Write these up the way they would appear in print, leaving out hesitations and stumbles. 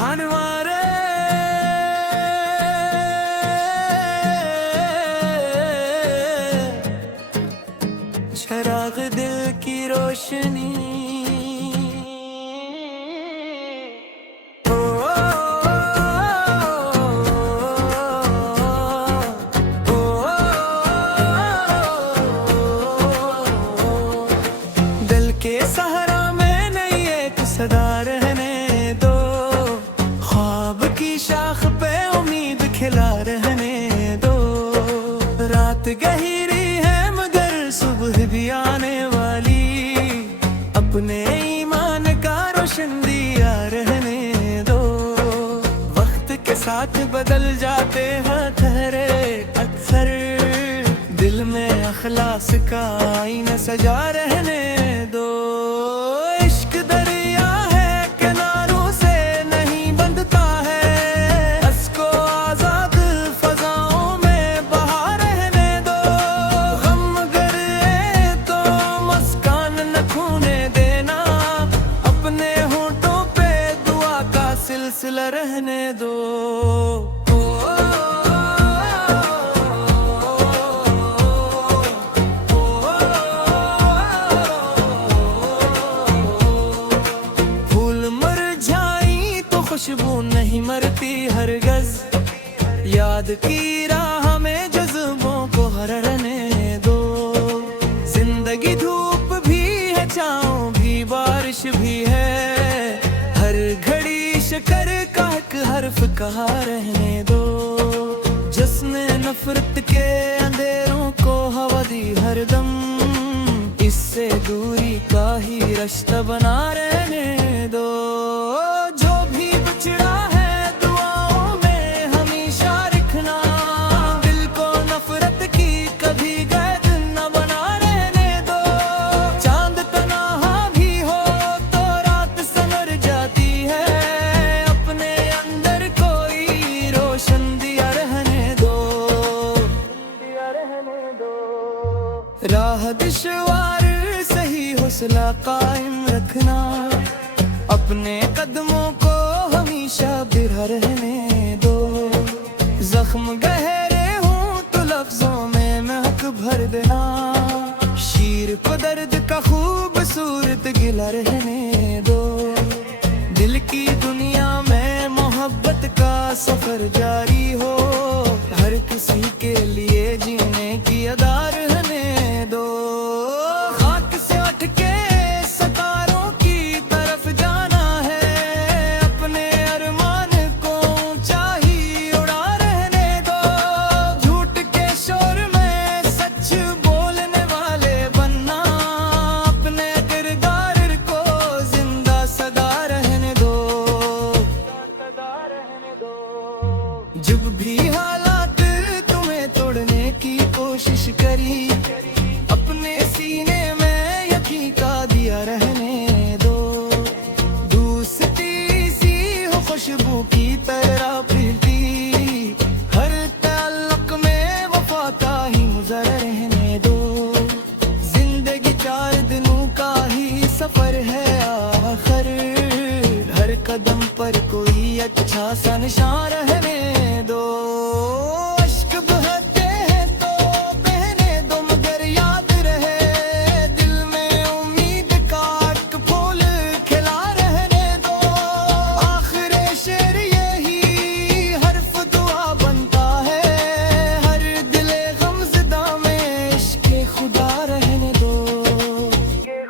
हनवारे चराग दिल की रोशनी दिल के सहारा में नहीं एक सदा रहने दो, ख्वाब की शाख पे उम्मीद खिला रहने दो। रात गहरी है मगर सुबह भी आने वाली, अपने ईमान का रोशन दिया रहने दो। वक्त के साथ बदल जाते हैं ठहरे अक्सर, दिल में अखलास का आईना सजा रहने दो। इश्क दरिया है किनारों से नहीं बंधता है, इसको आजाद फजाओं में बहा रहने दो। गम गरे तो मुस्कान न खोने देना, अपने होठों पे दुआ का सिलसिला रहने दो। खुशबू नहीं मरती हरगज़, याद की राह में जज्बों को हरने दो। जिंदगी धूप भी है, छाँव भी, बारिश भी है, हर घड़ी शकर का एक हर्फ कहा रहने दो। जिसने नफरत के अंधेरों को हवा दी हरदम, इससे दूरी का ही रास्ता बना रहने दो। राह दुश्वार सही हौसला कायम रखना, अपने कदमों को हमेशा बिरहा रहने दो। जख्म गहरे हों तो लफ्जों में महक भर देना, शीर को दर्द का खूबसूरत गिला रहने दो। दिल की दुनिया में मोहब्बत का सफर जारी हो, हर किसी के लिए जीने की अदा रहने दो। खाक से उठ के सितारों की तरफ जाना है, अपने अरमान को ऊंचा ही उड़ा रहने दो। झूठ के शोर में सच बोलने वाले बनना, अपने किरदार को जिंदा सदा रहने दो। जब भी हालात तुम्हें तोड़ने की कोशिश करी, अपने सीने में यकीन का दिया रहने दो। दोस्ती सी हो खुशबू की तरह फैलती, हर ताल्लुक में वफा का ही मुजर रहने दो। जिंदगी 4 दिनों का ही सफर है आखिर, हर कदम पर कोई अच्छा सा निशान रहने दो। अश्क बहते हैं तो बहने दो, मगर याद रहे दिल में उम्मीद का एक फूल खिला रहने दो। आखिर शेर यही हर्फ दुआ बनता है, हर दिले गमज़दा में इश्क़ खुदा रहने दो।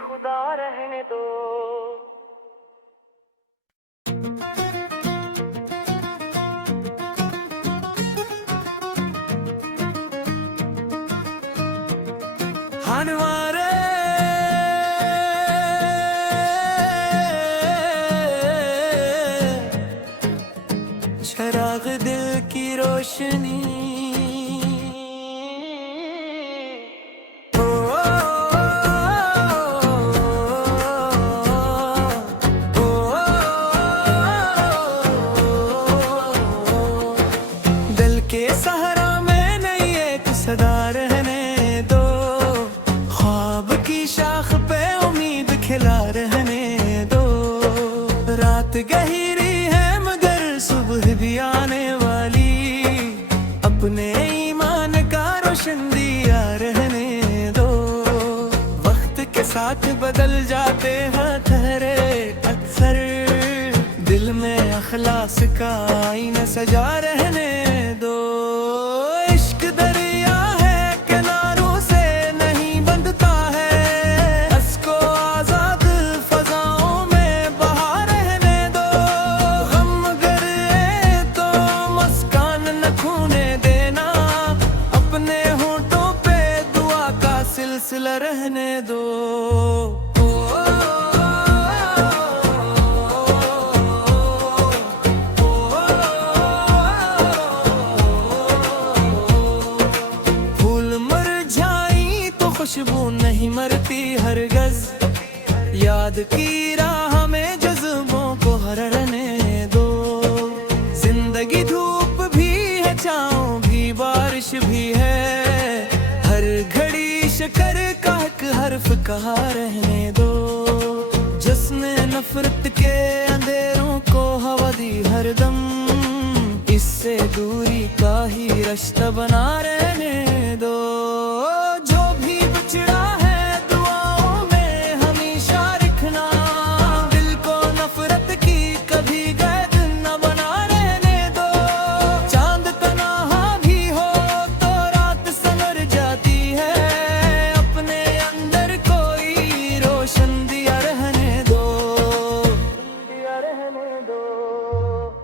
खुदा रहने दो। हनवारे चराग दिल की रोशनी दिल के सहारा में नहीं एक सदा रहने दो, ख्वाब की शाख पे उम्मीद खिला रहने दो। रात गहरी है मगर साथ बदल जाते हैं ठहरे अक्सर, दिल में अखलास का आईना सजा रहने दो। इश्क दरिया है किनारों से नहीं बंधता है, इसको आजाद फजाओं में बहा रहने दो। गम अगर है तो मुस्कान न खोने देना, अपने होठों पे दुआ का सिलसिला रहने दो। खुशबू नहीं मरती हरगज, याद की राह में जज्बों को हरने दो। जिंदगी धूप भी है, छाँव भी, बारिश भी है, हर घड़ी शकर का एक हर्फ कहा रहने दो। जिसने नफरत के अंधेरों को हवा दी हरदम, इससे दूरी का ही रिश्ता बना रहने दो।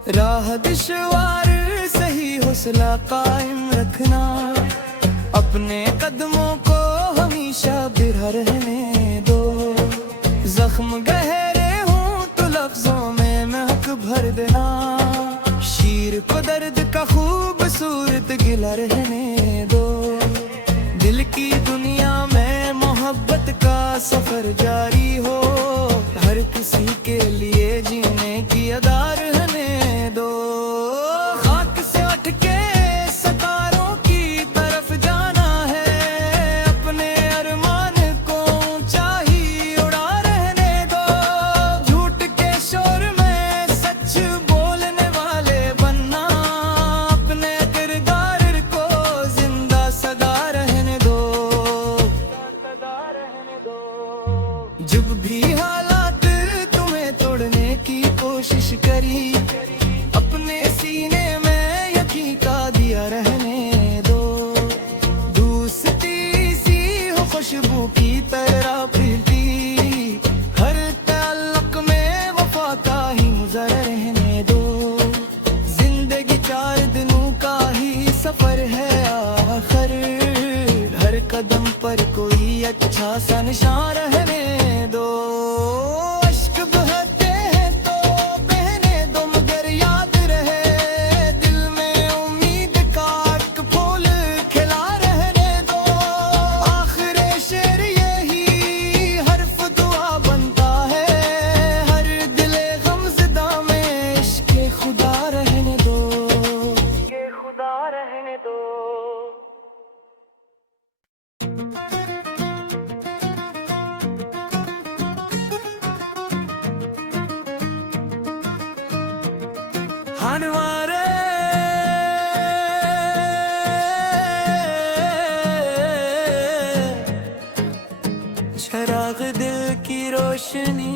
राह दुश्वार सही हौसला कायम रखना, अपने कदमों को हमेशा बिरहा रहने दो। जख्म गहरे हों तो लफ्जों में महक भर देना, शीर को दर्द का खूबसूरत गिला रहने दो। दिल की दुनिया में मोहब्बत का सफर जारी हो, हर किसी के लिए जीने की अदा रहने दो। खाक से उठ के सितारों की तरफ जाना है, अपने अरमान को ऊंचा ही उड़ा रहने दो। झूठ के शोर में सच बोलने वाले बनना, अपने किरदार को जिंदा सदा रहने दो। जब भी हालात तुम्हें तोड़ने की कोशिश करी, अपने सीने में यकीन का दिया रहने दो। दोस्ती सी हो खुशबू की तरह फैलती, हर ताल्लुक में वफा का ही मुजर रहने दो। जिंदगी 4 दिनों का ही सफर है आखिर, हर कदम पर कोई अच्छा सा निशान रहने दो। अश्क बहते हैं तो बहने दो, मगर याद रहे दिल में उम्मीद का एक फूल खिला रहने दो। आखिर शेर यही हर्फ दुआ बनता है, हर दिल गमज़दा में इश्क खुदा रहने दो। खुदा रहने दो। हनवारे चराग दिल की रोशनी,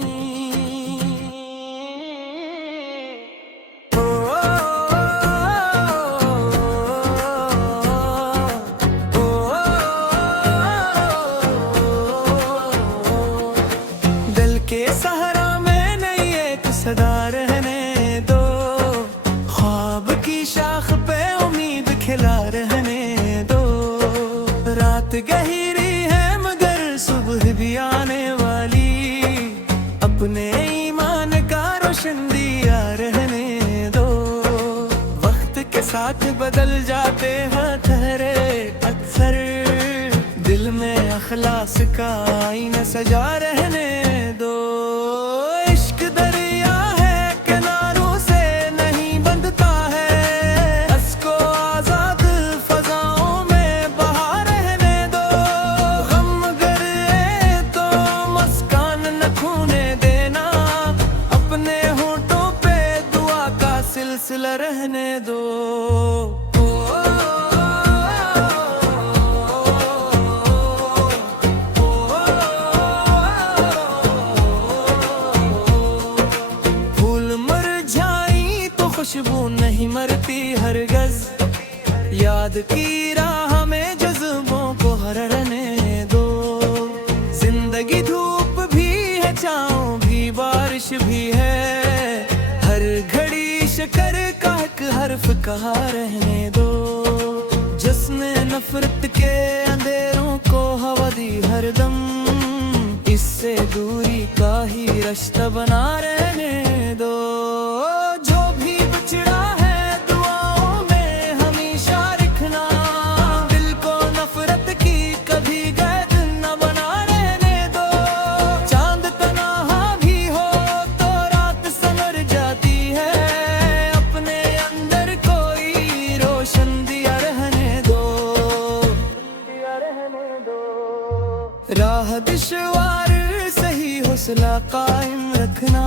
दिल के सहारा में नहीं एक सदा रहने दो। ख्वाब की शाख पे उम्मीद खिला रहने दो। रात गहरी है मगर सुबह भी आने वाली, अपने ईमान का रोशन दिया रहने दो। वक्त के साथ बदल जाते हैं ठहरे अक्सर, दिल में अखलास का आईना सजा रहने दो। इश्क दरिया है किनारों से नहीं बंधता है, इसको आजाद फजाओं में बहा रहने दो। गम अगर है तो मुस्कान न खोने देना, अपने होठों पे दुआ का सिलसिला रहने दो। की राह में जज्बों को हरने दो। जिंदगी धूप भी है, छाँव भी, बारिश भी है, हर घड़ी शकर का एक हर्फ कहा रहने दो। जिसने नफरत के अंधेरों को हवा दी हरदम, इससे दूरी का ही रिश्ता बना रहने दो। जो भी बिछड़ा है दुआओं में हमेशा रखना, दिल को नफरत की कभी कैद न बना रहने दो। चांद तन्हा भी हो तो रात संवर जाती है, अपने अंदर कोई रोशन दिया रहने दो, दिया रहने दो। राह दुश्वार सही हौसला कायम रखना,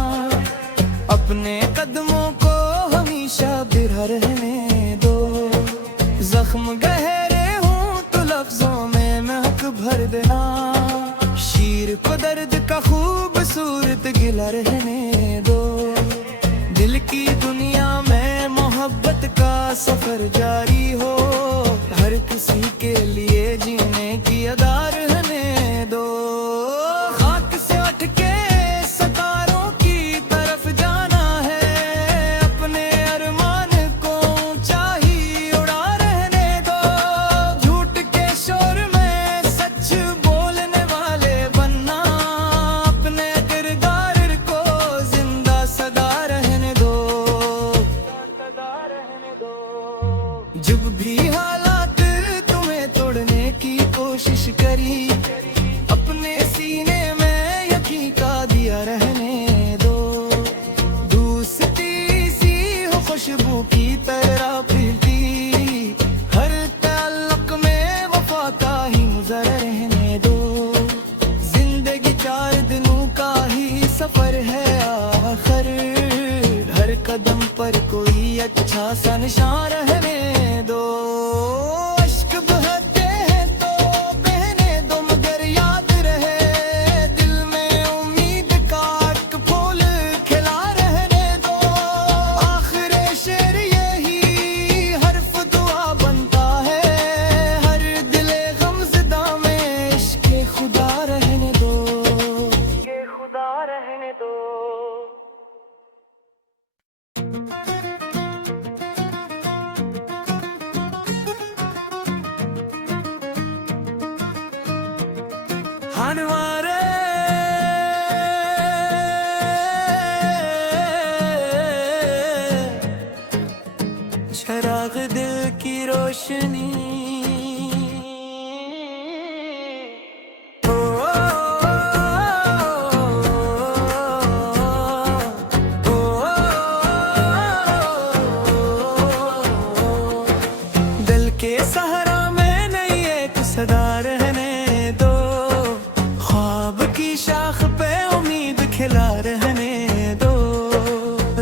अपने कदमों को हमेशा बिरहा रहने दो। जख्म गहरे हों तो लफ्जों में महक भर देना, शीर को दर्द का खूबसूरत गिला रहने दो। दिल की दुनिया में मोहब्बत का सफर जारी हो, हर किसी के लिए जीने की अदा रहने दो। खाक से उठ के सितारों की तरफ जाना है, अपने अरमान को ऊंचाई उड़ा रहने दो। झूठ के शोर में सच बोलने वाले बनना, अपने किरदार को जिंदा सदा रहने दो, सदा रहने दो। जब भी हालात तुम्हें तोड़ने की कोशिश करी, अपने सीने में यकीन का दिया रहने दो। दोस्ती सी हो खुशबू की तरह फैलती, हर ताल्लुक में वफा का ही मुजर रहने दो। जिंदगी 4 दिनों का ही सफर है आखिर, हर कदम पर कोई अच्छा सा निशान रहने दो। अश्क बहते हैं तो बहने दो, मगर याद रहे दिल में उम्मीद का एक फूल खिला रहने दो। आखिर शेर यही हर्फ दुआ बनता है, हर दिले गमज़दा में इश्क़ खुदा रहने दो, ये खुदा रहने दो। हनवारे चराग दिल की रोशनी, ओ, ओ, दिल के सहारा में नहीं एक सदा रहने दो। ख्वाब की शाख पे उम्मीद खिला रहने दो।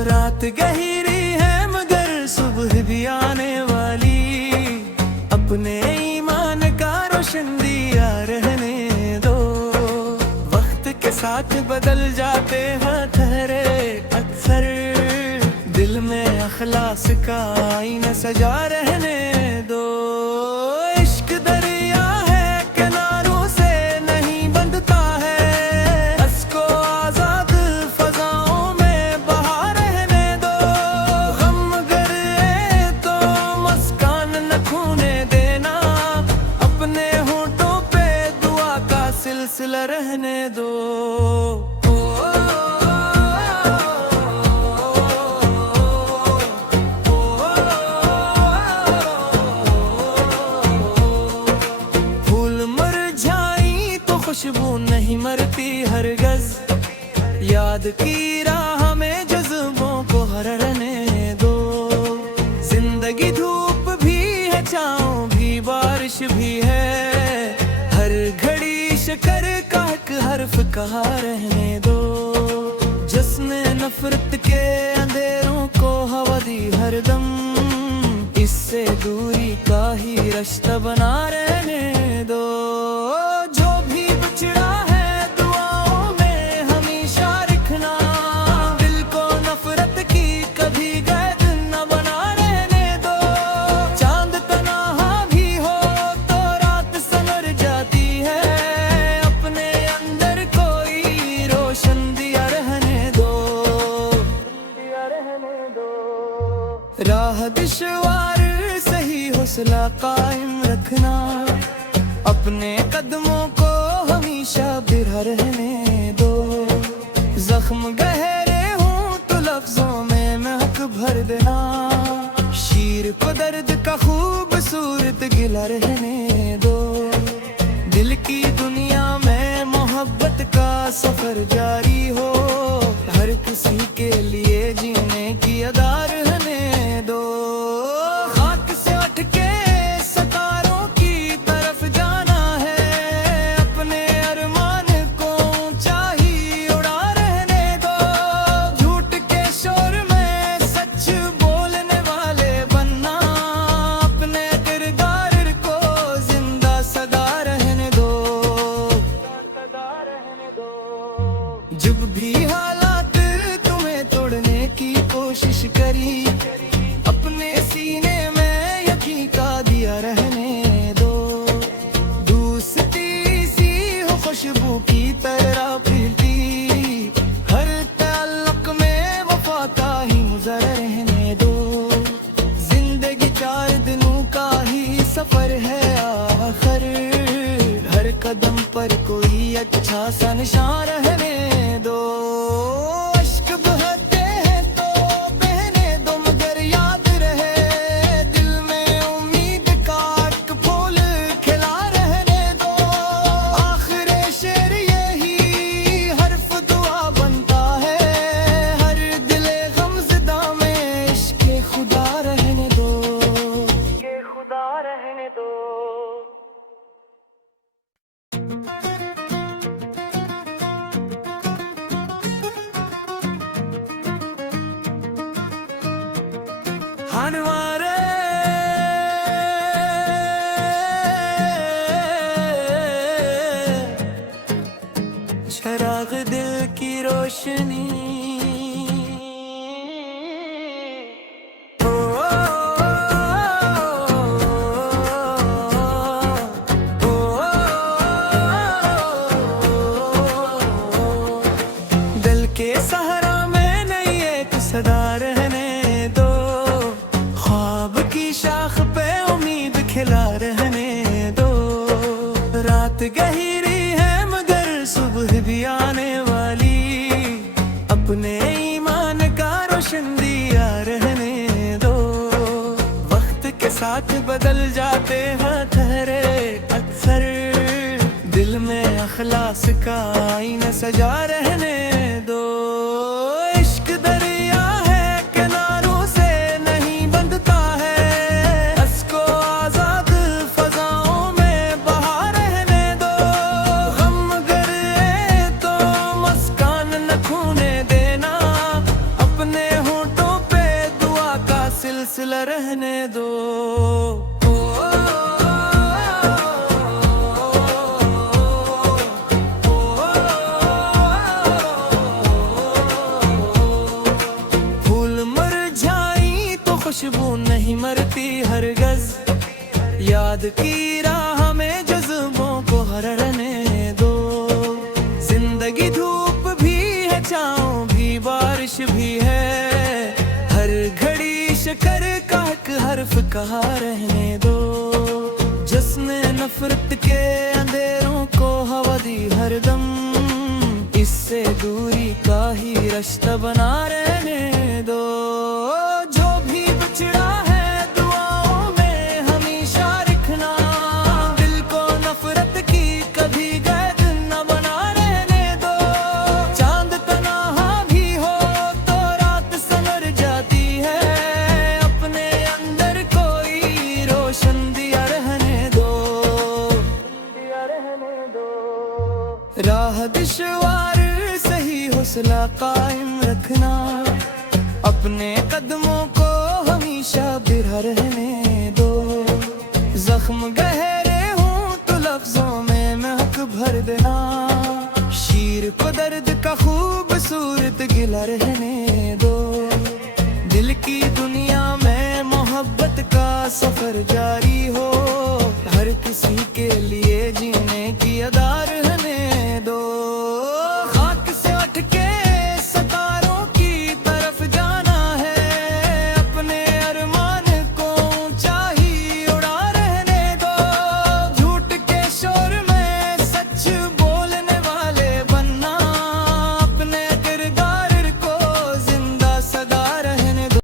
रात गहरी है मगर सुबह भी आने वाली, अपने ईमान का रोशन दिया रहने दो। वक्त के साथ बदल जाते हैं ठहरे अक्सर, दिल में अखलास का आईना सजा रहने दो। इश्क दरिया है किनारों से नहीं बंधता है, इसको आजाद फजाओं में बहा रहने दो। गम गरे तो मस्कान न खोने देना, अपने होठों पे दुआ का सिलसिला रहने दो। खुशबू नहीं मरती हरगज, याद की राह में जज्बों को हरने दो। जिंदगी धूप भी है, छाँव भी, बारिश भी है, हर घड़ी शकर का एक हर्फ कहा रहने दो। जिसने नफरत के अंधेरों को हवा दी हरदम, इससे दूरी का ही रिश्ता बना रहने दो। जो भी बिछड़ा है दुआओं में हमेशा रखना, दिल को नफरत की कभी कैद न बना रहने दो। चांद तन्हा कायम रखना, अपने कदमों को हमेशा बिरहा रहने दो। जख्म गहरे हों तो लफ्जों में महक भर देना, शीर को दर्द का खूबसूरत गिला रहने दो। दिल की दुनिया में मोहब्बत का सफर जारी हो, हर किसी के लिए जीने की अदा रहने दो। खाक से उठ के सितारों की तरफ जाना है, अपने अरमान को ऊंचा ही उड़ा रहने दो। झूठ के शोर में सच बोलने वाले बनना, अपने किरदार को जिंदा सदा रहने दो। जब भी हालात तुम्हें तोड़ने की कोशिश करी, अपने सीने में यकीन का दिया रहने दो। दोस्ती सी हो खुशबू की तरह फैलती, हर ताल्लुक में वफा का ही मुजर रहने दो। जिंदगी 4 दिनों का ही सफर है आखिर, हर कदम पर कोई अच्छा सा निशान रहने दो। अश्क बहते हैं तो बहने दो, मगर याद रहे दिल में उम्मीद का एक फूल खिला रहने दो। आखिर शेर यही हर्फ दुआ बनता है, हर दिले गमज़दा में इश्क़ खुदा रहने दो। खुदा रहने दो। हनवारे चराग दिल की रोशनी, दिल के सहारा में नहीं एक सदा रहने दो। ख्वाब की शाख पे उम्मीद खिला रहने दो। रात गहरी है मगर सुबह भी आने वाली, अपने ईमान का रोशन दिया रहने दो। वक्त के साथ बदल जाते हैं ठहरे अक्सर, दिल में अखलास का आईना सजा रहने दो। इश्क दरिया है किनारों से नहीं बंधता है, इसको आजाद फजाओं में बहा रहने दो। गम गरे तो मुस्कान न खोने देना, अपने होठों पे दुआ का सिलसिला रहने दो। खुशबू नहीं मरती हरगज, याद की राह में जज्बों को हरने दो। जिंदगी धूप भी है, छाँव भी, बारिश भी है, हर घड़ी शकर का एक हर्फ कहा रहने दो। जिसने नफरत के अंधेरों को हवा दी हरदम, इससे दूरी का ही रास्ता बना रहने दो। राह दुश्वार सही हौसला कायम रखना, अपने कदमों को हमेशा बिरहा रहने दो। जख्म गहरे हों तो लफ्जों में महक भर देना, शीर को दर्द का खूबसूरत गिला रहने दो। दिल की दुनिया में मोहब्बत का सफर जारी हो, हर किसी के